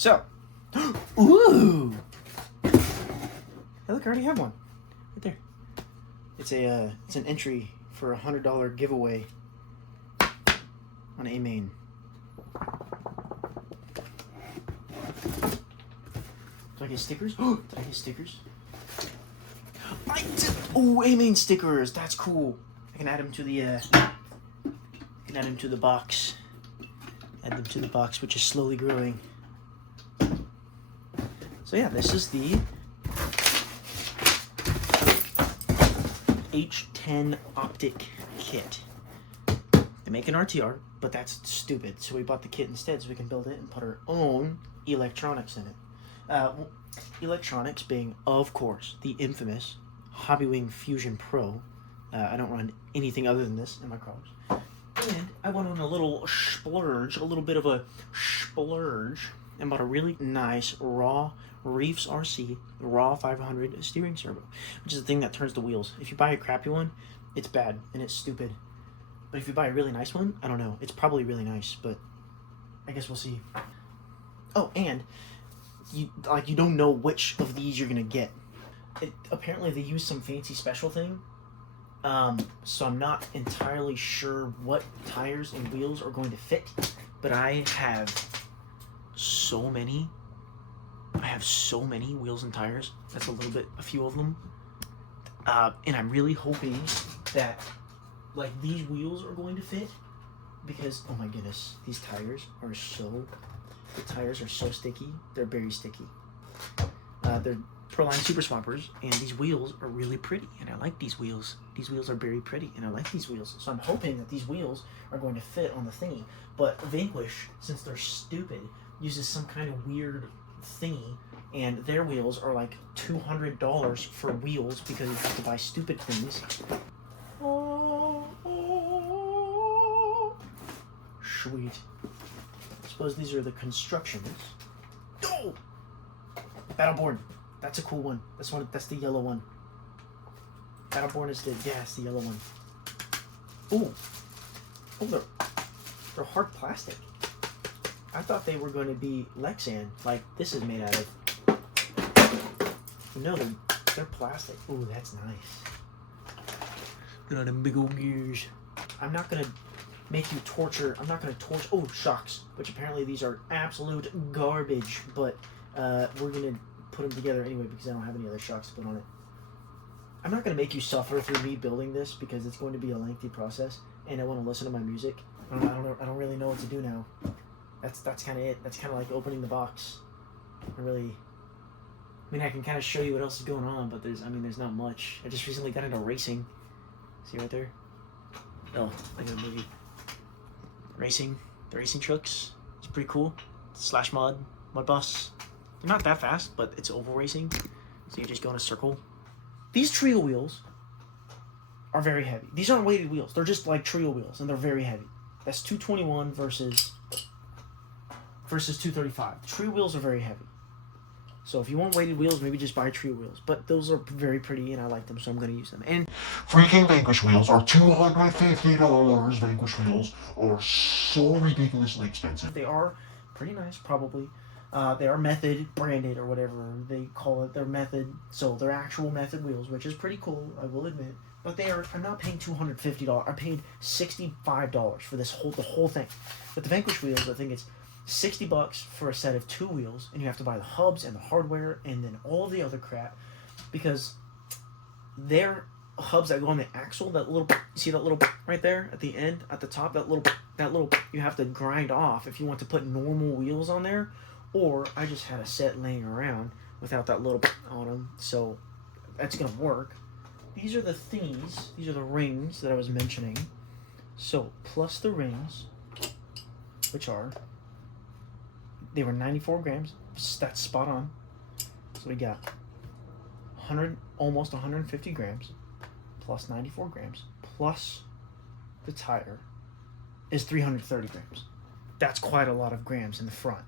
So, ooh! Hey, look, I already have one. Right there. It's an entry for $100 giveaway on A-Main. Do I get stickers? Did I get stickers? I did! Oh, A-Main stickers! That's cool. I can add them to the, box. Add them to the box, which is slowly growing. So yeah, this is the H10 Optic kit. They make an RTR, but that's stupid. So we bought the kit instead so we can build it and put our own electronics in it. Electronics being, of course, the infamous Hobbywing Fusion Pro. I don't run anything other than this in my cars. And I went on a little splurge, a little bit of a splurge, and bought a really nice raw Reefs RC raw 500 steering servo, which is the thing that turns the wheels. If you buy a crappy one, it's bad and it's stupid. But if you buy a really nice one, I don't know. It's probably really nice, but I guess we'll see. Oh, and you don't know which of these you're gonna get. Apparently they use some fancy special thing. So I'm not entirely sure what tires and wheels are going to fit, but I have so many wheels and tires. That's a few of them. And I'm really hoping that like these wheels are going to fit, because oh my goodness, the tires are so sticky. They're very sticky. They're Proline Super Swappers, and these wheels are really pretty, and I like these wheels. These wheels are very pretty, and I like these wheels. So I'm hoping that these wheels are going to fit on the thingy. But Vanquish, since they're stupid, uses some kind of weird thingy, and their wheels are like $200 for wheels because you have to buy stupid things. Sweet. I suppose these are the constructions. Oh! Battleborn. That's a cool one. That's the yellow one. Battleborn is the yellow one. Ooh. Oh, they're hard plastic. I thought they were going to be Lexan, like this is made out of. No, they're plastic. Ooh, that's nice. Look at them big old gears. I'm not gonna make you torture. I'm not gonna torture. Oh, shocks. Which apparently these are absolute garbage, but we're gonna put them together anyway because I don't have any other shocks to put on it. I'm not gonna make you suffer through me building this because it's going to be a lengthy process, and I want to listen to my music. I don't really know what to do now. That's kind of it. That's kind of like opening the box. I can kind of show you what else is going on, but there's not much. I just recently got into racing. See right there? Oh, I got a movie. Racing. The racing trucks. It's pretty cool. Slash mud bus. They're not that fast, but it's oval racing, so you just go in a circle. These trio wheels are very heavy. These aren't weighted wheels. They're just like trio wheels, and they're very heavy. That's 221 versus 235. Trio wheels are very heavy. So if you want weighted wheels, maybe just buy trio wheels. But those are very pretty, and I like them, so I'm going to use them. And freaking Vanquish wheels are $250. Vanquish wheels are so ridiculously expensive. They are pretty nice, probably. They are Method branded or whatever they call it. They're Method, so they're actual Method wheels, which is pretty cool, I will admit. But I'm not paying $250. I paid $65 for the whole thing. But the Vanquish wheels, I think it's $60 for a set of 2 wheels, and you have to buy the hubs and the hardware and then all of the other crap, because they're hubs that go on the axle. See that little right there at the end, at the top, that little you have to grind off if you want to put normal wheels on there. Or I just had a set laying around without that little on them, so that's gonna work. These are the thingies. These are the rings that I was mentioning. So plus the rings, which they were 94 grams. That's spot on. So we got almost 150 grams plus 94 grams plus the tire is 330 grams. That's quite a lot of grams in the front.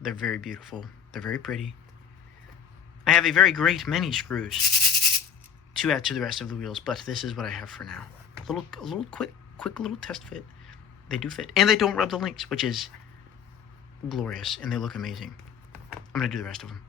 They're very beautiful. They're very pretty. I have a very great many screws to add to the rest of the wheels, but this is what I have for now. A little quick little test fit. They do fit, and they don't rub the links, which is glorious, and they look amazing. I'm gonna do the rest of them.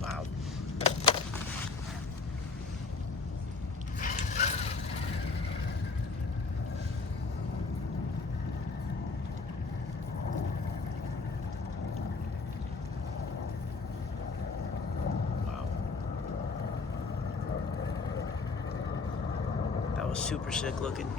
Wow. Wow. That was super sick looking.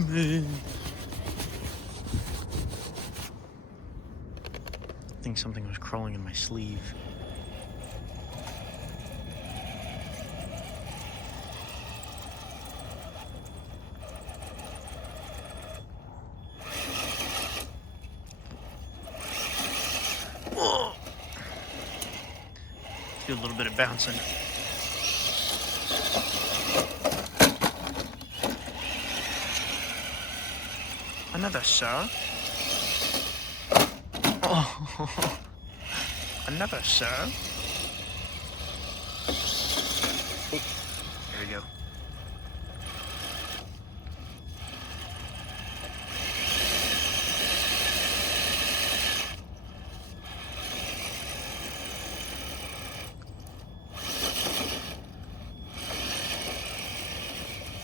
I think something was crawling in my sleeve. Whoa. Do a little bit of bouncing. Another sir. Oh, another sir. Oh, there we go.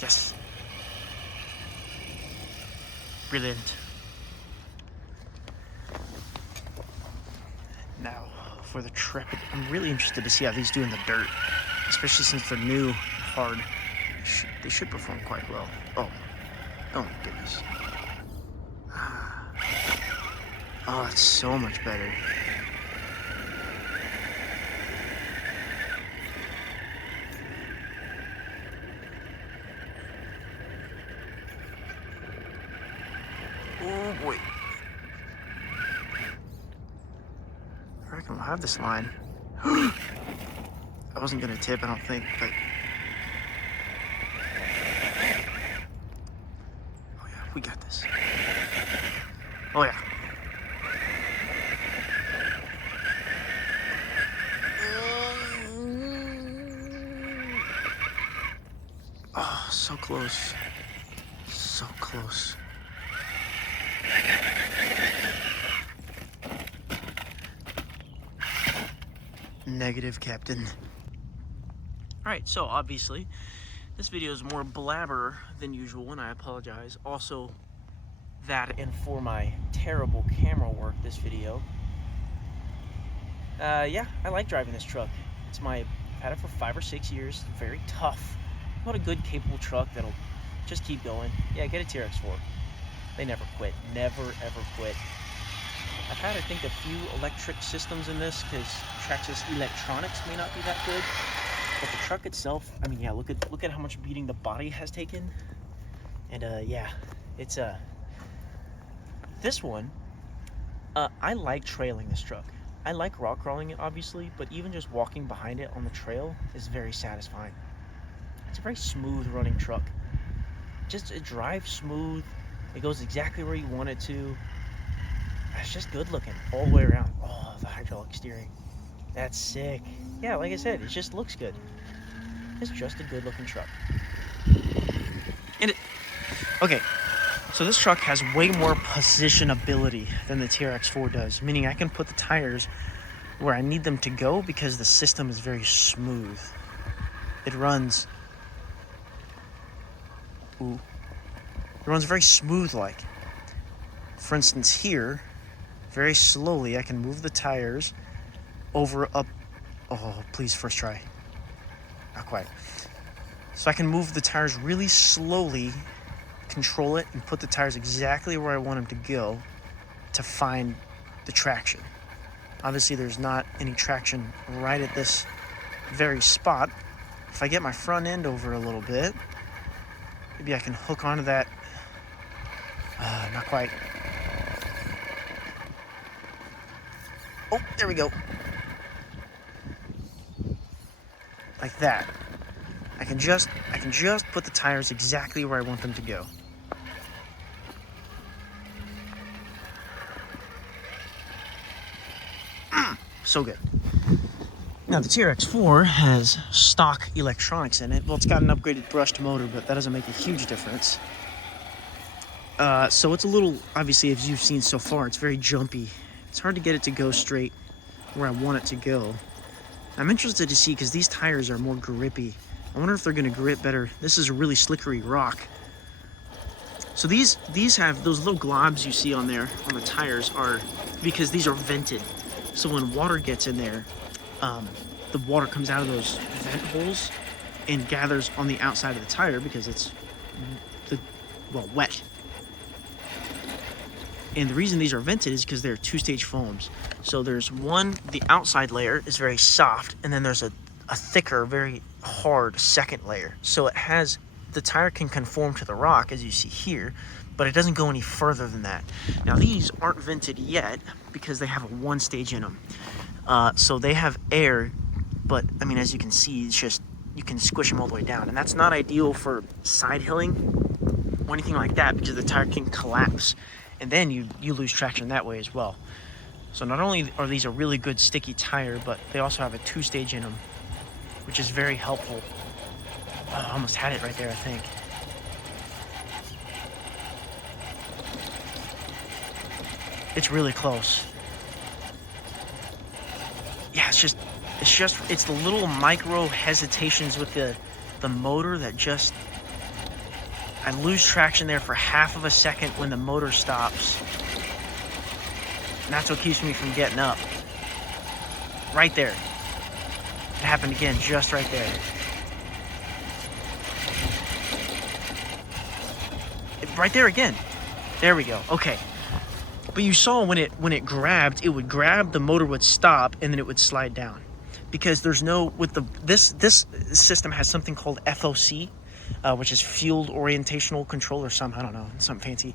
Yes. Brilliant. Now, for the Trepid, I'm really interested to see how these do in the dirt, especially since they're new, hard. They should perform quite well. Oh my goodness. Oh, it's so much better. Oh boy. I reckon we'll have this line. I wasn't gonna tip, I don't think, but... Oh yeah, we got this. Oh yeah. Oh, so close. So close. Negative, Captain. Alright, so obviously, this video is more blabber than usual, and I apologize. Also, that and for my terrible camera work this video. Yeah, I like driving this truck. I've had it for 5 or 6 years. Very tough. What a good, capable truck that'll just keep going. Yeah, get a TRX4. They never quit. Never, ever quit. I've had, I think, a few electric systems in this because Traxxas electronics may not be that good. But the truck itself, I mean, yeah, look at how much beating the body has taken. And yeah, it's this one, I like trailing this truck. I like rock crawling it, obviously, but even just walking behind it on the trail is very satisfying. It's a very smooth running truck. It drives smooth. It goes exactly where you want it to. It's just good looking all the way around. Oh, the hydraulic steering. That's sick. Yeah, like I said, it just looks good. It's just a good looking truck. And okay, so this truck has way more positionability than the TRX4 does, meaning I can put the tires where I need them to go because the system is very smooth. It runs very smooth like. For instance, here, very slowly I can move the tires over up. Oh, please, first try. Not quite. So I can move the tires really slowly, control it, and put the tires exactly where I want them to go to find the traction. Obviously, there's not any traction right at this very spot. If I get my front end over a little bit, maybe I can hook onto that. Not quite. Oh, there we go. Like that. I can just put the tires exactly where I want them to go. So good. Now the TRX4 has stock electronics in it. Well, it's got an upgraded brushed motor, but that doesn't make a huge difference. So it's a little, obviously, as you've seen so far, it's very jumpy. It's hard to get it to go straight where I want it to go. I'm interested to see, because these tires are more grippy. I wonder if they're going to grip better. This is a really slickery rock. So these have those little globs you see on there, on the tires, are because these are vented. So when water gets in there, the water comes out of those vent holes and gathers on the outside of the tire because it's, wet. And the reason these are vented is because they're two-stage foams. So there's one, the outside layer is very soft, and then there's a thicker, very hard second layer. So it has, the tire can conform to the rock, as you see here, but it doesn't go any further than that. Now these aren't vented yet because they have a one stage in them. So they have air, but I mean, as you can see, it's just, you can squish them all the way down. And that's not ideal for side hilling or anything like that because the tire can collapse. And then you lose traction that way as well. So not only are these a really good sticky tire, but they also have a two-stage in them, which is very helpful. Oh, I almost had it right there, I think. It's really close. Yeah, it's the little micro hesitations with the motor that just, I lose traction there for half of a second when the motor stops. And that's what keeps me from getting up. Right there. It happened again, just right there. Right there again. There we go. Okay. But you saw when it grabbed, it would grab, the motor would stop, and then it would slide down. Because there's no, with this system has something called FOC, which is Field Orientational Control or something, I don't know, something fancy.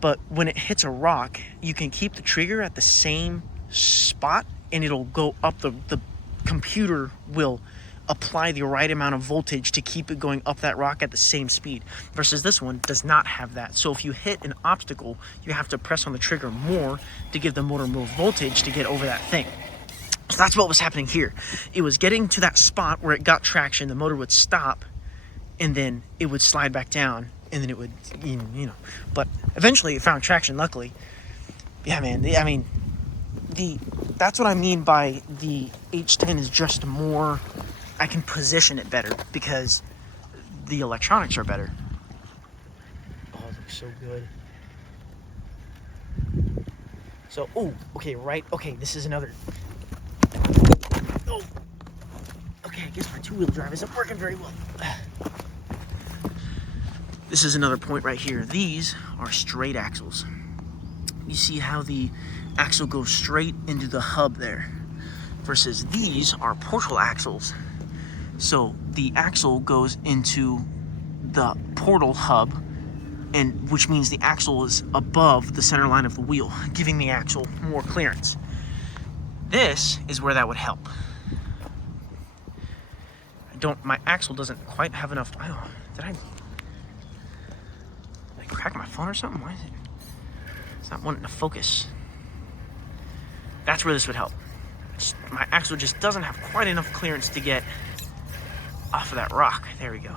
But when it hits a rock, you can keep the trigger at the same spot and it'll go up, the computer will apply the right amount of voltage to keep it going up that rock at the same speed. Versus this one does not have that. So if you hit an obstacle, you have to press on the trigger more to give the motor more voltage to get over that thing. So that's what was happening here. It was getting to that spot where it got traction, the motor would stop, and then it would slide back down, and then it would, but eventually it found traction, luckily. Yeah, man, that's what I mean by the H10 is just more, I can position it better because the electronics are better. Oh, it looks so good. So, okay, this is another, okay, I guess my two-wheel drive isn't working very well. This is another point right here. These are straight axles. You see how the axle goes straight into the hub there, versus these are portal axles. So the axle goes into the portal hub, and which means the axle is above the center line of the wheel, giving the axle more clearance. This is where that would help. My axle doesn't quite have enough. Did I crack my phone or something? Why is it? It's not wanting to focus. That's where this would help. My axle just doesn't have quite enough clearance to get off of that rock. There we go.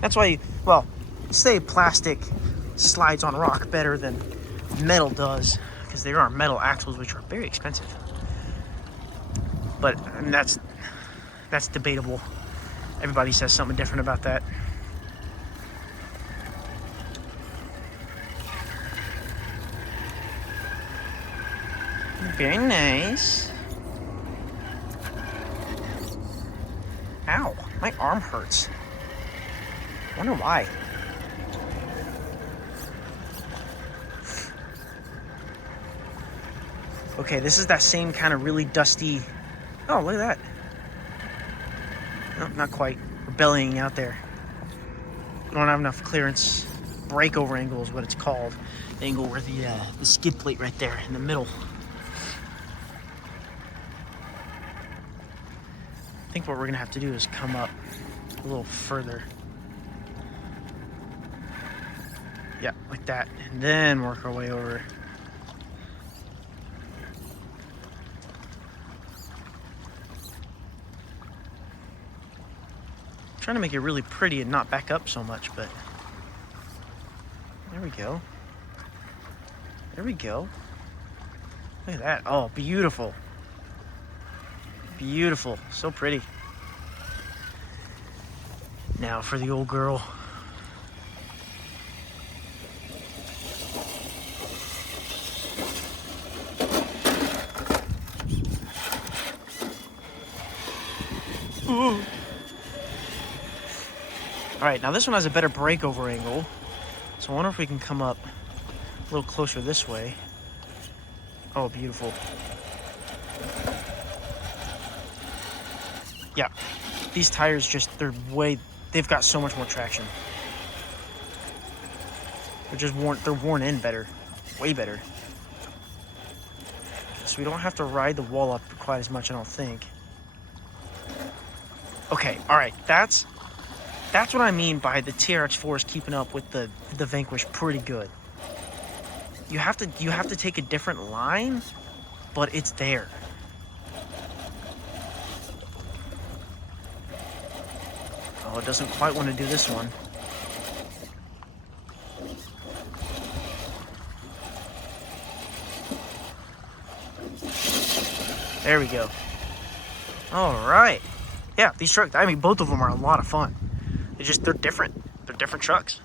That's why, well, say plastic slides on rock better than metal does, because there are metal axles which are very expensive. But I mean, that's debatable. Everybody says something different about that. Very nice. Ow, my arm hurts. Wonder why. Okay, this is that same kind of really dusty. Oh, look at that. No, not quite. We're bellying out there. We don't have enough clearance. Breakover angle is what it's called. The angle where the skid plate right there in the middle. I think what we're gonna have to do is come up a little further. Yeah, like that, and then work our way over. I'm trying to make it really pretty and not back up so much, but there we go. There we go. Look at that. Oh, beautiful. Beautiful. So pretty. Now for the old girl. Ooh. All right, now this one has a better breakover angle. So I wonder if we can come up a little closer this way. Oh, beautiful. Yeah, these tires just, they've got so much more traction. They're worn in better, way better. So we don't have to ride the wall up quite as much, I don't think. Okay, all right, that's what I mean by the TRX4 is keeping up with the Vanquish pretty good. You have to take a different line, but it's there. Oh, it doesn't quite want to do this one. There we go. All right. Yeah, these trucks, I mean, both of them are a lot of fun. They're different. They're different trucks.